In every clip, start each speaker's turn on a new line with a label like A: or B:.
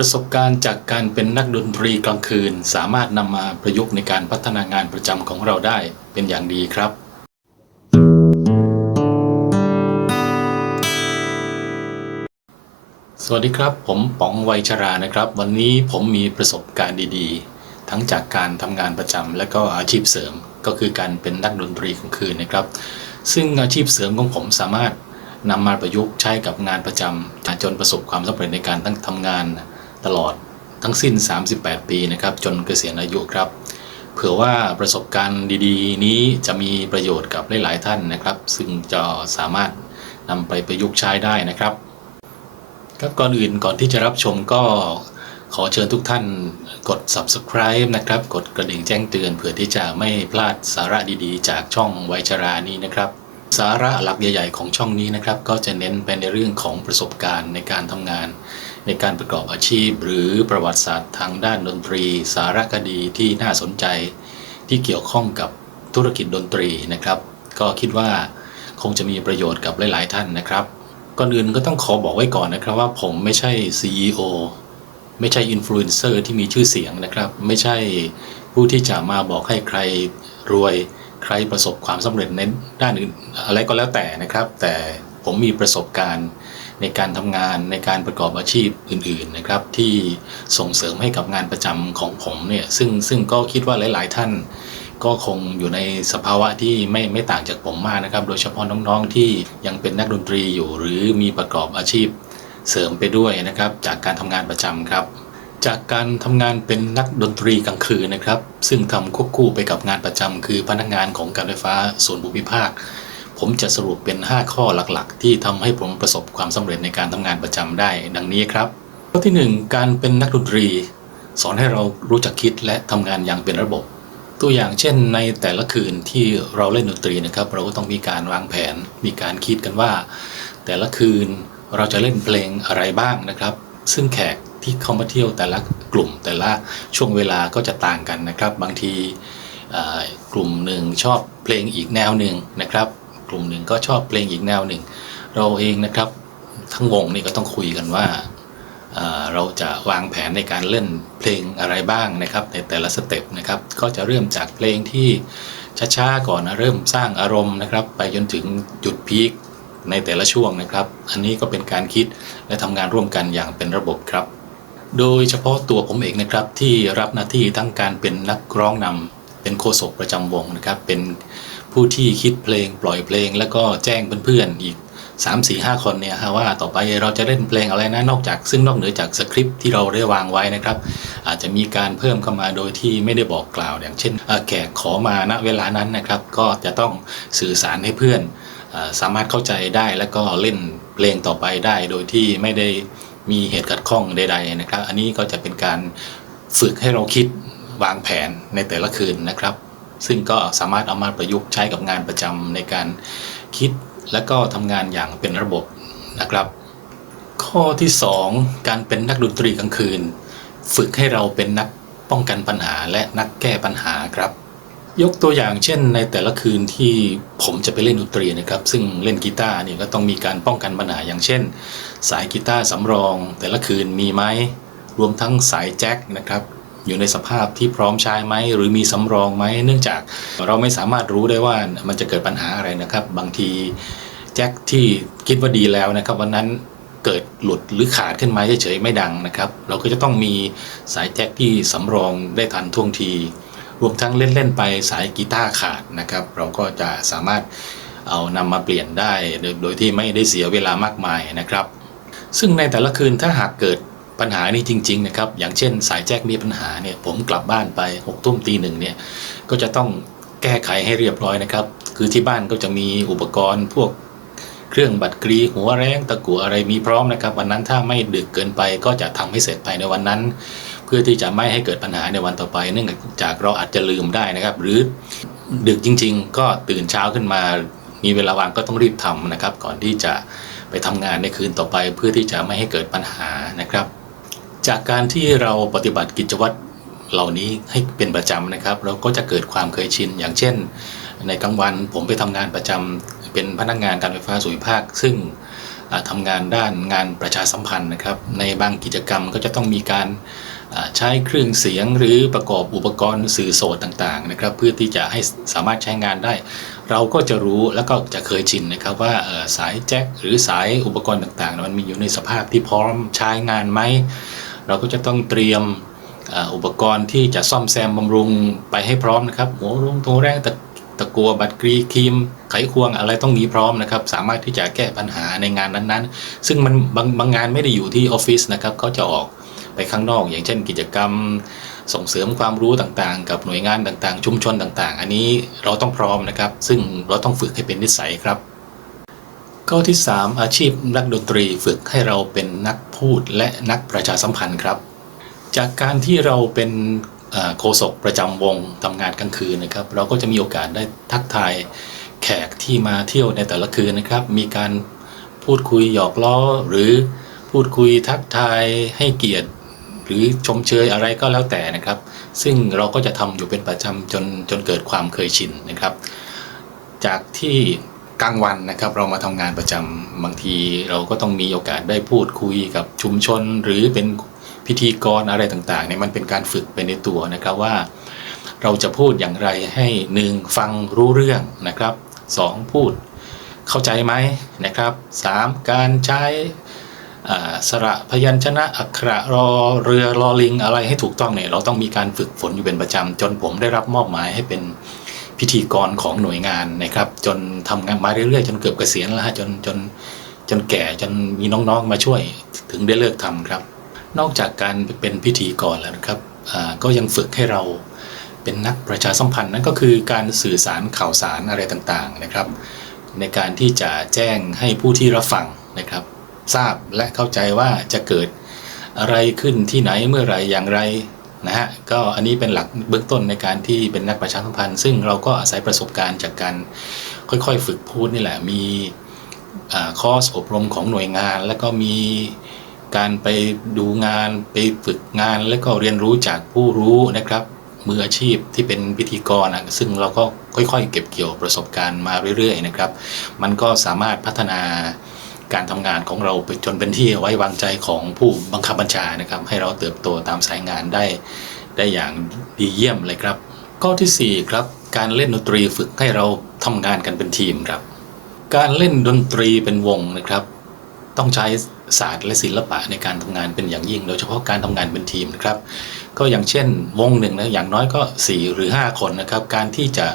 A: ประสบการณ์จากการเป็นนักดนตรีกลางคืน สามารถนำมาประยุกต์ในการพัฒนางานประจำของเราได้เป็นอย่างดีครับสวัสดีครับ ผมป๋องไวยชรานะครับ วันนี้ผมมีประสบการณ์ดีๆ ทั้งจากการทำงานประจำและก็อาชีพเสริมก็คือการเป็นนักดนตรีกลางคืนนะครับ ซึ่งอาชีพเสริมของผมสามารถนำมาประยุกต์ใช้กับงานประจำจนประสบความสำเร็จในการทั้งทำงาน ตลอดทั้งสิ้น 38 ปีนะครับ จนเกษียณอายุครับ เผื่อว่าประสบการณ์ดีๆ นี้จะมีประโยชน์กับหลายๆท่านนะครับ ซึ่งจะสามารถนำไปประยุกต์ใช้ได้นะครับ ครับก่อนอื่นก่อนที่จะรับชมก็ขอเชิญทุกท่านกด subscribe นะครับ กดกระดิ่งแจ้งเตือนเพื่อที่จะไม่พลาดสาระดีๆ จากช่องไวชรานี้นะครับ สาระหลักใหญ่ ๆ ของช่องนี้นะครับ ก็จะเน้นไปในเรื่องของประสบการณ์ในการทำงาน ในการประกอบอาชีพ หรือประวัติศาสตร์ทางด้านดนตรี สารคดีที่น่าสนใจ ที่เกี่ยวข้องกับธุรกิจดนตรีนะครับ ก็คิดว่าคงจะมีประโยชน์กับหลาย ๆ ท่านนะครับก่อนอื่นก็ต้องขอบอกไว้ก่อนนะครับว่าผมไม่ใช่ CEO ไม่ใช่อินฟลูเอนเซอร์ที่มีชื่อเสียงนะครับ ไม่ใช่ผู้ที่จะมาบอกให้ใครรวยใครประสบความสำเร็จในด้านอื่นอะไรก็แล้วแต่นะครับ แต่ผมมีประสบการณ์ ในการทำงานในการประกอบอาชีพอื่นๆนะครับ ที่ส่งเสริมให้กับงานประจำของผมเนี่ยซึ่งซึ่งก็คิดว่าหลาย ๆ ท่านก็คงอยู่ในสภาวะที่ไม่ไม่ต่างจากผมมากนะครับ โดยเฉพาะน้องๆที่ยังเป็นนักดนตรีอยู่ หรือมีประกอบอาชีพเสริมไปด้วยนะครับ จากการทำงานประจำครับ จากการทำงานเป็นนักดนตรีกลางคืนนะครับ ซึ่งทำควบคู่ไปกับงานประจำคือพนักงานของการไฟฟ้าส่วนภูมิภาค ผมจะสรุปเป็น 5 ข้อหลักๆ ที่ทำให้ผมประสบความสำเร็จในการทำงานประจำได้ ดังนี้ครับข้อที่ 1 การเป็นนักดนตรี สอนให้เรารู้จักคิดและทำงานอย่างเป็นระบบ ตัวอย่างเช่น ในแต่ละคืนที่เราเล่นดนตรีนะครับ เราก็ต้องมีการวางแผน มีการคิดกันว่า แต่ละคืนเราจะเล่นเพลงอะไรบ้างนะครับ ซึ่งแขกที่เข้ามาเที่ยวแต่ละกลุ่มแต่ละช่วงเวลาก็จะต่างกันนะครับ บางทีกลุ่มหนึ่งชอบเพลงอีกแนวหนึ่งนะครับ กลุ่มหนึ่งก็ชอบเพลงอีกแนวหนึ่ง เราเองนะครับทั้งวงนี่ก็ต้องคุยกันว่าเราจะวางแผนในการเล่นเพลงอะไรบ้างนะครับ ในแต่ละสเต็ปนะครับ ก็จะเริ่มจากเพลงที่ช้าๆก่อนนะเริ่มสร้างอารมณ์นะครับ ไปจนถึงจุดพีคในแต่ละช่วงนะครับ อันนี้ก็เป็นการคิดและทำงานร่วมกันอย่างเป็นระบบครับ โดยเฉพาะตัวผมเองนะครับที่รับหน้าที่ทั้งการเป็นนักร้องนำเป็นโฆษกประจำวงนะครับ เป็น ผู้ที่คิดเพลงปล่อยเพลง แล้วก็แจ้งเพื่อนๆอีก 3 4 5 คนเนี่ยฮะว่าต่อไปเราจะเล่นเพลงอะไรนะนอกจากซึ่งนอกเหนือจากสคริปต์ที่เราได้วางไว้นะครับ อาจจะมีการเพิ่มเข้ามาโดยที่ไม่ได้บอกกล่าว อย่างเช่นแขกขอมาณเวลานั้นนะครับ ก็จะต้องสื่อสารให้เพื่อนสามารถเข้าใจได้แล้วก็เล่นเพลงต่อไปได้โดยที่ไม่ได้มีเหตุขัดข้องใดๆนะครับ อันนี้ก็จะเป็นการฝึกให้เราคิดวางแผนในแต่ละคืนนะครับ ซึ่งก็สามารถเอามาประยุกต์ใช้กับงานประจำในการคิดและก็ทำงานอย่างเป็นระบบนะครับ ข้อที่ 2 การเป็นนักดนตรีกลางคืน ฝึกให้เราเป็นนักป้องกันปัญหาและนักแก้ปัญหาครับ ยกตัวอย่างเช่น ในแต่ละคืนที่ผมจะไปเล่นดนตรีนะครับ ซึ่งเล่นกีตาร์เนี่ยก็ต้องมีการป้องกันปัญหาอย่างเช่น สายกีตาร์สำรอง แต่ละคืนมีไหมรวมทั้งสายแจ็คนะครับ อยู่ในสภาพที่พร้อมใช้ไหมหรือมีสำรองไหมเนื่องจากเราไม่สามารถรู้ได้ว่ามันจะเกิดปัญหาอะไรนะครับ บางทีแจ็คที่คิดว่าดีแล้วนะครับวันนั้นเกิดหลุดหรือขาดขึ้นมาเฉยๆไม่ดังนะครับ เราก็จะต้องมีสายแจ็คที่สำรองได้ทันท่วงทีรวมทั้งเล่นๆไปสายกีตาร์ขาดนะครับ เราก็จะสามารถเอานำมาเปลี่ยนได้โดยโดยที่ไม่ได้เสียเวลามากมายนะครับ ซึ่งในแต่ละคืนถ้าหากเกิด ปัญหานี้จริง ๆ นะครับ อย่างเช่น สายแจ็คมีปัญหาเนี่ยผมกลับบ้านไปหกทุ่มตีหนึ่งเนี่ยก็จะต้องแก้ไขให้เรียบร้อยนะครับ คือที่บ้านก็จะมีอุปกรณ์พวกเครื่องบัตรกรีหัวแรงตะกั่วอะไรมีพร้อมนะครับ วันนั้นถ้าไม่ดึกเกินไปก็จะทำให้เสร็จภายในวันนั้น เพื่อที่จะไม่ให้เกิดปัญหาในวันต่อไป เนื่องจากเราอาจจะลืมได้นะครับ หรือดึกจริง ๆ ก็ตื่นเช้าขึ้นมา มีเวลาว่างก็ต้องรีบทำนะครับ ก่อนที่จะไปทำงานในคืนต่อไป เพื่อที่จะไม่ให้เกิดปัญหานะครับ จากการที่เราปฏิบัติกิจวัตรเหล่านี้ให้เป็นประจำนะครับ เราก็จะเกิดความเคยชิน อย่างเช่น ในกลางวันผมไปทำงานประจำเป็นพนักงานการไฟฟ้าส่วนภูมิภาค ซึ่งทำางานด้านงานประชาสัมพันธ์นะครับ ในบางกิจกรรมก็จะต้องมีการใช้เครื่องเสียงหรือประกอบอุปกรณ์สื่อโสดต่างๆนะครับ เพื่อที่จะให้สามารถใช้งานได้ เราก็จะรู้แล้วก็จะเคยชินนะครับว่าสายแจ็คหรือสายอุปกรณ์ต่างๆ มันมีอยู่ในสภาพที่พร้อมใช้งานไหม เราก็จะต้องเตรียมอุปกรณ์ที่จะซ่อมแซมบำรุงไปให้พร้อมนะครับหัวรุงตัวแรงตะตะกัวบัตรกรีครีมไขควงอะไรต้องมีพร้อมนะครับ สามารถที่จะแก้ปัญหาในงานนั้นๆ ซึ่งมันบางบางงานไม่ได้อยู่ที่ออฟฟิศนะครับก็จะออกไปข้างนอก อย่างเช่นกิจกรรมส่งเสริมความรู้ต่างๆ กับหน่วยงานต่างๆ ชุมชนต่างๆ อันนี้เราต้องพร้อมนะครับ ซึ่งเราต้องฝึกให้เป็นนิสัยครับ ข้อที่ 3 อาชีพนักดนตรีฝึกให้เราเป็นนักพูดและนักประชาสัมพันธ์ครับ จากการที่เราเป็นโฆษกประจำวงทำงานกลางคืนนะครับ เราก็จะมีโอกาสได้ทักทายแขกที่มาเที่ยวในแต่ละคืนนะครับ มีการพูดคุยหยอกล้อหรือพูดคุยทักทายให้เกียรติ หรือชมเชยอะไรก็แล้วแต่นะครับ ซึ่งเราก็จะทำอยู่เป็นประจำจนจนเกิดความเคยชินนะครับ จากที่ กลางวันนะครับเรามาทำงานประจำบางทีเราก็ต้องมีโอกาสได้พูดคุยกับชุมชน หรือเป็นพิธีกรอะไรต่างๆเนี่ยมันเป็นการฝึกไปในตัวนะครับว่า เราจะพูดอย่างไรให้หนึ่งฟังรู้เรื่องนะครับสองพูดเข้าใจไหมนะครับสามการใช้สระพยัญชนะอักขระรอเรือรอลิงอะไรให้ถูกต้องเนี่ยเราต้องมีการฝึกฝนอยู่เป็นประจำจนผมได้รับมอบหมายให้เป็น พิธีกรของหน่วยงานนะครับ จนทำงานมาเรื่อยๆ จนเกือบเกษียณแล้วฮะจนจนจนแก่จนมีน้องๆมาช่วยถึงได้เลิกทำครับ นอกจากการเป็นพิธีกรแล้วนะครับก็ยังฝึกให้เราเป็นนักประชาสัมพันธ์นั่นก็คือการสื่อสารข่าวสารอะไรต่างๆนะครับ ในการที่จะแจ้งให้ผู้ที่รับฟังนะครับ ทราบและเข้าใจว่าจะเกิดอะไรขึ้นที่ไหนเมื่อไรอย่างไร นะฮะก็อันนี้เป็นหลักเบื้องต้นในการที่เป็นนักประชาสัมพันธ์ ซึ่งเราก็อาศัยประสบการณ์จากการค่อยๆ ฝึกพูดนี่แหละ มีคอร์สอบรมของหน่วยงาน แล้วก็มีการไปดูงานไปฝึกงาน แล้วก็เรียนรู้จากผู้รู้นะครับมืออาชีพที่เป็นพิธีกรอะซึ่งเราก็ค่อยๆ เก็บเกี่ยวประสบการณ์มาเรื่อยๆนะครับ มันก็สามารถพัฒนา การทำงานของเราไปจนเป็นที่ไว้วางใจของผู้บังคับบัญชานะครับ ให้เราเติบโตตามสายงานได้ ได้อย่างดีเยี่ยมเลยครับ ข้อทีสี่4 ครับ การเล่นดนตรีฝึกให้เราทำงานกันเป็นทีมครับ การเล่นดนตรีเป็นวงนะครับ ต้องใช้ศาสตร์และศิลปะในการทำงานเป็นอย่างยิ่ง โดยเฉพาะการทำงานเป็นทีมนะครับ ก็อย่างเช่น วงหนึ่งนะอย่างน้อยก็ 4 หรือ 5 คนนะครับ การที่จะ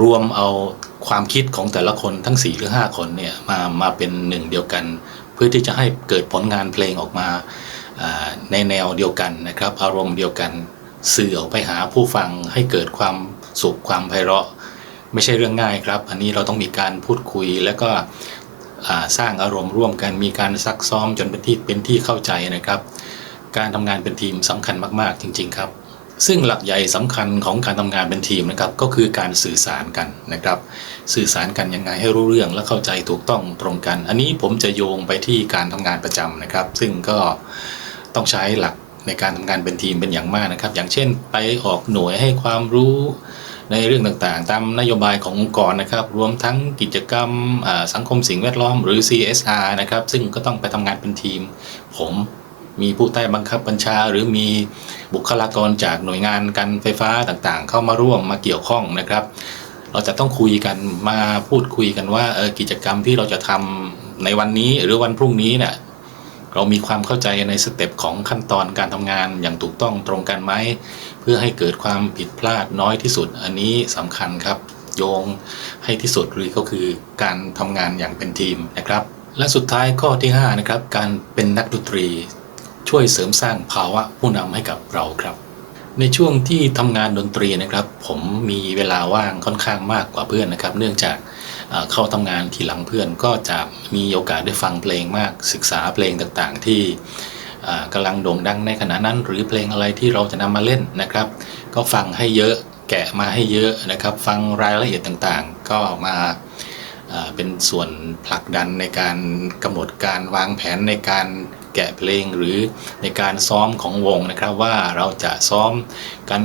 A: รวมเอา ความคิดของแต่ละคนทั้ง 4 หรือ 5 คนเนี่ยมามาเป็นหนึ่งเดียวกัน เพื่อที่จะให้เกิดผลงานเพลงออกมาในแนวเดียวกันนะครับ อารมณ์เดียวกันสื่อออกไปหาผู้ฟังให้เกิดความสุขความไพเราะ ไม่ใช่เรื่องง่ายครับ อันนี้เราต้องมีการพูดคุยแล้วก็สร้างอารมณ์ร่วมกันมีการซักซ้อมจนเป็นที่เป็นที่เข้าใจนะครับ การทำงานเป็นทีมสำคัญมาก ๆ จริง ๆ ครับ ซึ่งหลักใหญ่สำคัญของการทำงานเป็นทีมนะครับก็คือการสื่อสารกันนะครับ สื่อสารกันยังไงให้รู้เรื่องและเข้าใจถูกต้องตรงกัน อันนี้ผมจะโยงไปที่การทำงานประจำนะครับ ซึ่งก็ต้องใช้หลักในการทำงานเป็นทีมเป็นอย่างมากนะครับ อย่างเช่น ไปออกหน่วยให้ความรู้ในเรื่องต่างๆ ตามนโยบายขององค์กรนะครับ รวมทั้งกิจกรรมสังคมสิ่งแวดล้อมหรือ CSR นะครับ ซึ่งก็ต้องไปทำงานเป็นทีม ผม มีผู้ใต้บังคับบัญชา หรือมีบุคลากรจากหน่วยงานการไฟฟ้าต่างๆ เข้ามาร่วมมาเกี่ยวข้องนะครับ เราจะต้องคุยกันมาพูดคุยกันว่าเออกิจกรรมที่เราจะทำในวันนี้หรือวันพรุ่งนี้เนี่ยเรามีความเข้าใจในสเต็ปของขั้นตอนการทำงานอย่างถูกต้องตรงกันไหมเพื่อให้เกิดความผิดพลาดน้อยที่สุด อันนี้สำคัญครับ โยงให้ที่สุดหรือก็คือการทำงานอย่างเป็นทีมนะครับ และสุดท้ายข้อที่ห้านะครับการเป็นนักดนตรี ช่วยเสริมสร้างภาวะผู้นำให้กับเราครับ ในช่วงที่ทำงานดนตรีนะครับ ผมมีเวลาว่างค่อนข้างมากกว่าเพื่อนนะครับ เนื่องจากเข้าทำงานทีหลังเพื่อนก็จะมีโอกาสได้ฟังเพลงมากศึกษาเพลงต่างๆ ที่กำลังโด่งดังในขณะนั้น หรือเพลงอะไรที่เราจะนำมาเล่นนะครับ ก็ฟังให้เยอะแกะมาให้เยอะนะครับ ฟังรายละเอียดต่างๆ ก็มาเป็นส่วนผลักดันในการกำหนดการวางแผนในการ แกะเพลงหรือในการซ้อมของวงนะครับว่าเราจะซ้อมกัน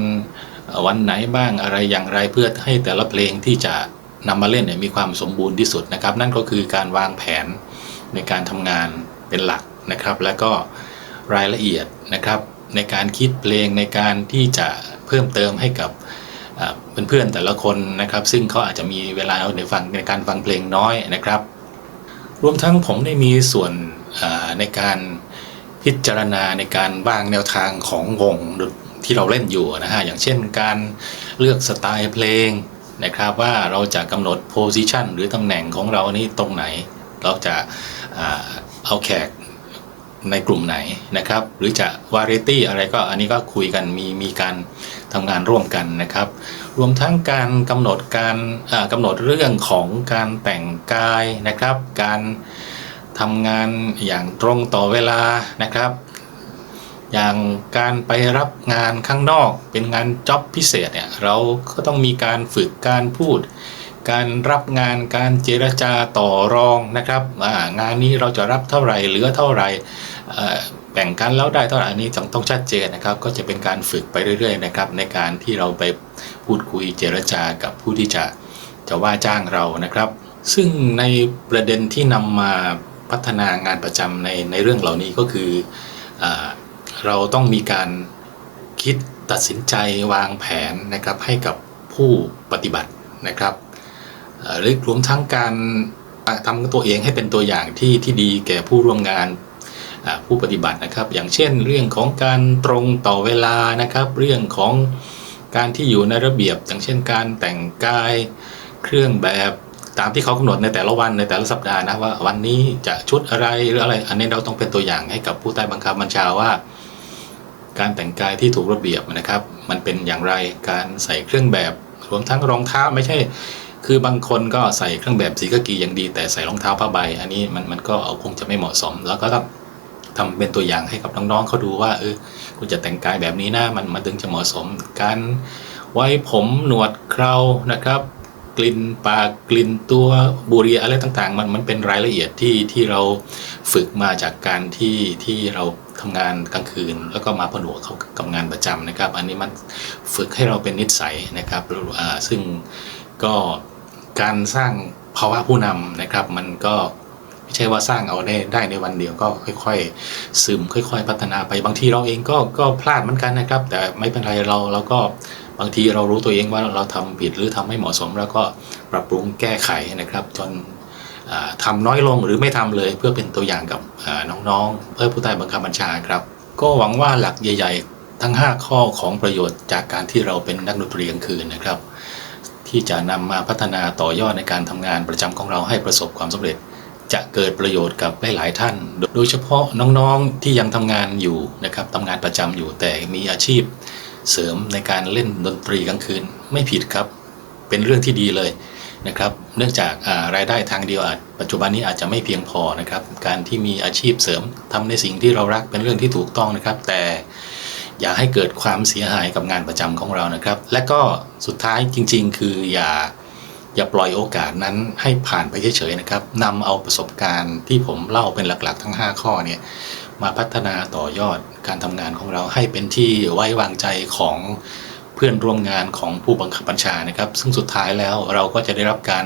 A: วันไหนบ้างอะไรอย่างไรเพื่อให้แต่ละเพลงที่จะนำมาเล่นเนี่ยมีความสมบูรณ์ที่สุดนะครับ นั่นก็คือการวางแผนในการทำงานเป็นหลักนะครับ แล้วก็รายละเอียดนะครับ ในการคิดเพลงในการที่จะเพิ่มเติมให้กับเพื่อนๆแต่ละคนนะครับ ซึ่งเขาอาจจะมีเวลาในฟังในการฟังเพลงน้อยนะครับ รวมทั้งผมได้มีส่วนในการพิจารณาในการวางแนวทางของวงที่เราเล่นอยู่นะฮะอย่างเช่นการเลือกสไตล์เพลงนะครับว่าเราจะกำหนดโพซิชันหรือตำแหน่งของเรานี่ตรงไหน เราจะเอาแขกในกลุ่มไหนนะครับ หรือจะวาไรตี้อะไรก็อันนี้ก็คุยกันมีมีการทำงานร่วมกันนะครับ รวมทั้งการกำหนดการอ่ากำหนดเรื่องของการแต่งกายนะครับ การทำงานอย่างตรงต่อเวลานะครับ อย่างการไปรับงานข้างนอกเป็นงานจ็อบพิเศษเนี่ยเราก็ต้องมีการฝึกการพูด การรับงานการเจรจาต่อรองนะครับงานนี้เราจะรับเท่าไหร่เหลือเท่าไหร่แบ่งกันแล้วได้เท่าไหร่อันนี้ต้องต้องชัดเจนนะครับ ก็จะเป็นการฝึกไปเรื่อยๆนะครับ ในการที่เราไป พูดคุยเจรจากับผู้ที่จะจะว่าจ้างเรานะครับ ซึ่งในประเด็นที่นำมาพัฒนางานประจำในในเรื่องเหล่านี้ก็คืออเราต้องมีการคิดตัดสินใจวางแผนนะครับให้กับผู้ปฏิบัตินะครับหรือรวมทั้งการทำตัวเองให้เป็นตัวอย่างที่ที่ดีแก่ผู้ร่วมงานผู้ปฏิบัตินะครับ อย่างเช่นเรื่องของการตรงต่อเวลานะครับ เรื่องของ การที่อยู่ในระเบียบ อย่างเช่นการแต่งกายเครื่องแบบตามที่เขากำหนดในแต่ละวันในแต่ละสัปดาห์นะว่าวันนี้จะชุดอะไรหรืออะไร อันนี้เราต้องเป็นตัวอย่างให้กับผู้ใต้บังคับบัญชาว่า การแต่งกายที่ถูกระเบียบนะครับ มันเป็นอย่างไรการใส่เครื่องแบบรวมทั้งรองเท้าไม่ใช่ คือบางคนก็ใส่เครื่องแบบสีกากีอย่างดี แต่ใส่รองเท้าผ้าใบ อันนี้มันมันก็คงจะไม่เหมาะสม แล้วก็ต้อง ทำเป็นตัวอย่างให้กับน้องๆเขาดูว่าเออคุณจะแต่งกายแบบนี้นะมันมันถึงจะเหมาะสมการไว้ผมหนวดเครานะครับ กลิ่นปากกลิ่นตัวบุหรี่อะไรต่างๆ มันมันเป็นรายละเอียดที่ที่เราฝึกมาจากการที่ที่เราทำงานกลางคืน แล้วก็มาผนวกเข้ากับงานประจำนะครับ อันนี้มันฝึกให้เราเป็นนิสัยนะครับซึ่งก็การสร้างภาวะผู้นำนะครับ มันก็ ใช่ว่าสร้างเอาได้ได้ในวันเดียวก็ค่อย ๆ ซึมค่อย ๆ พัฒนาไปบางทีเราเองก็ก็พลาดเหมือนกันนะครับ แต่ไม่เป็นไรเราเราก็บางทีเรารู้ตัวเองว่าเราทำผิดหรือทำไม่เหมาะสม แล้วก็ปรับปรุงแก้ไขนะครับจนทำาน้อยลงหรือไม่ทำเลยเพื่อเป็นตัวอย่างกับน้องๆ เพื่อผู้ใต้บังคับบัญชาครับ ก็หวังว่าหลักใหญ่ ๆ ทั้ง 5 ข้อของประโยชน์จากการที่เราเป็นนักดนตรีกลางคืนนะครับ ที่จะนำมาพัฒนาต่อยอดในการทำงานประจำของเราให้ประสบความสำเร็จ จะเกิดประโยชน์กับหลาย ๆ ท่าน โดยเฉพาะน้องๆที่ยังทำงานอยู่นะครับทำงานประจำอยู่แต่มีอาชีพเสริมในการเล่นดนตรีกลางคืนไม่ผิดครับ เป็นเรื่องที่ดีเลยนะครับ เนื่องจาการายได้ทางเดียวอาจปัจจุบันนี้อาจจะไม่เพียงพอนะครับ การที่มีอาชีพเสริมทำในสิ่งที่เรารักเป็นเรื่องที่ถูกต้องนะครับ แต่อย่าให้เกิดความเสียหายกับงานประจำของเรานะครับ และก็สุดท้ายจริง ๆ คืออย่า อย่าปล่อยโอกาสนั้นให้ผ่านไปเฉยๆนะครับนำเอาประสบการณ์ที่ผมเล่าเป็นหลักๆ ทั้ง 5 ข้อเนี่ยมาพัฒนาต่อยอดการทำงานของเราให้เป็นที่ไว้วางใจของเพื่อนร่วมงานของผู้บังคับบัญชานะครับ ซึ่งสุดท้ายแล้วเราก็จะได้รับการ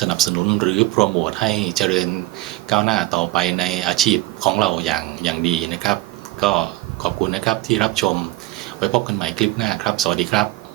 A: สนับสนุนหรือโปรโมทให้เจริญก้าวหน้าต่อไปในอาชีพของเราอย่างอย่างดีนะครับ ก็ขอบคุณนะครับที่รับชมไว้พบกันใหม่คลิปหน้าครับ สวัสดีครับ